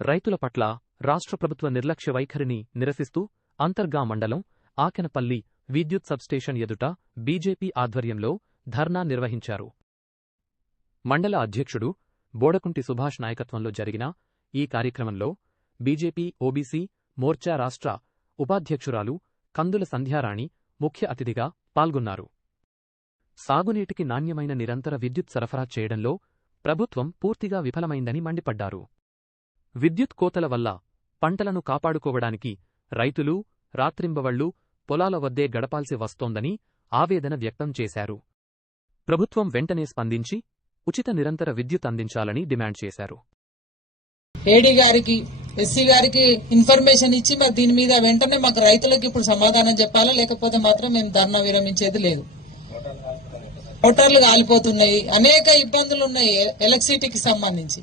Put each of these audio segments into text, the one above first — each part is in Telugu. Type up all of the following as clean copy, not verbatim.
రైతుల పట్ల రాష్ట్ర ప్రభుత్వ నిర్లక్ష్య వైఖరిని నిరసిస్తూ అంతర్గా మండలం ఆకెనపల్లి విద్యుత్ సబ్స్టేషన్ ఎదుట బీజేపీ ఆధ్వర్యంలో ధర్నా నిర్వహించారు. మండల అధ్యక్షుడు బోడకుంటి సుభాష్ నాయకత్వంలో జరిగిన ఈ కార్యక్రమంలో బీజేపీ ఓబీసీ మోర్చా రాష్ట్ర ఉపాధ్యక్షురాలు కందుల సంధ్యారాణి ముఖ్య అతిథిగా పాల్గొన్నారు. సాగునీటికి నాణ్యమైన నిరంతర విద్యుత్ సరఫరా చేయడంలో ప్రభుత్వం పూర్తిగా విఫలమైందని మండిపడ్డారు. విద్యుత్ కోతల వల్ల పంటలను కాపాడుకోవడానికి రైతులు రాత్రింబవళ్లు పొలాల వద్దే గడపాల్సి వస్తోందని ఆవేదన వ్యక్తం చేశారు. ప్రభుత్వం వెంటనే స్పందించి ఉచిత నిరంతర విద్యుత్ అందించాలని డిమాండ్ చేశారు. ఏడీ గారికి ఎస్సీ గారికి ఇన్ఫర్మేషన్ ఇచ్చి మరి దీని మీద వెంటనే మాకు రైతులకు ఇప్పుడు సమాధానం చెప్పాలా, లేకపోతే మాత్రం మేము ధర్నా విరమించేది లేదు. మోటార్లు కాలిపోతున్నాయి, అనేక ఇబ్బందులు ఉన్నాయి ఎలక్ట్రిసిటీకి సంబంధించి.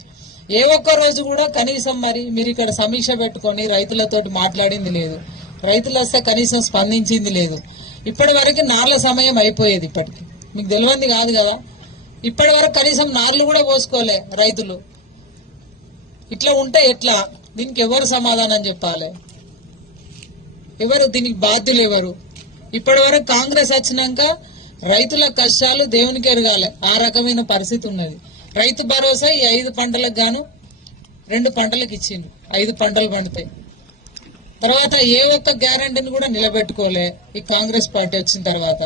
ఏ ఒక్క రోజు కూడా కనీసం మరి మీరు ఇక్కడ సమీక్ష పెట్టుకొని రైతులతోటి మాట్లాడింది లేదు, రైతులు వస్తే కనీసం స్పందించింది లేదు. ఇప్పటి వరకు నార్ల సమయం అయిపోయేది. ఇప్పటికి మీకు తెలియంది కాదు కదా, ఇప్పటి వరకు కనీసం నార్లు కూడా పోసుకోలే రైతులు. ఇట్లా ఉంటే ఎట్లా? దీనికి ఎవరు సమాధానం చెప్పాలి? ఎవరు దీనికి బాధ్యులు? ఎవరు? ఇప్పటి వరకు కాంగ్రెస్ వచ్చినాక రైతుల కష్టాలు దేవునికి ఎరగాలి, ఆ రకమైన పరిస్థితి ఉన్నది. రైతు భరోసా ఈ 5 పంటలకు గాను 2 పంటలకు ఇచ్చిండు, 5 పంటలు పండుతాయి. తర్వాత ఏ ఒక్క గ్యారంటీని కూడా నిలబెట్టుకోలే ఈ కాంగ్రెస్ పార్టీ వచ్చిన తర్వాత.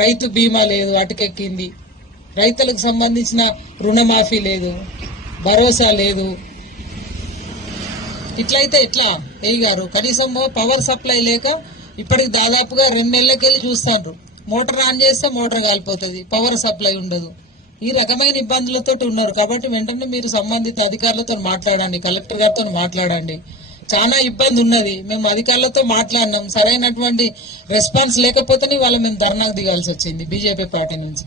రైతు బీమా లేదు, అటుకెక్కింది. రైతులకు సంబంధించిన రుణమాఫీ లేదు, భరోసా లేదు. ఇట్లయితే ఎట్లా? ఏ గారు కనీసం పవర్ సప్లై లేక ఇప్పటికి దాదాపుగా 2 నెలలకెళ్ళి చూస్తాండ్రు. మోటార్ ఆన్ చేస్తే మోటార్ కాలిపోతుంది, పవర్ సప్లై ఉండదు. ఈ రకమైన ఇబ్బందులతో ఉన్నారు. కాబట్టి వెంటనే మీరు సంబంధిత అధికారులతో మాట్లాడండి, కలెక్టర్ గారితో మాట్లాడండి. చాలా ఇబ్బంది ఉన్నది. మేము అధికారులతో మాట్లాడినాం, సరైనటువంటి రెస్పాన్స్ లేకపోతేనే వాళ్ళ మేము ధర్నాకు దిగాల్సి వచ్చింది బీజేపీ పార్టీ నుంచి.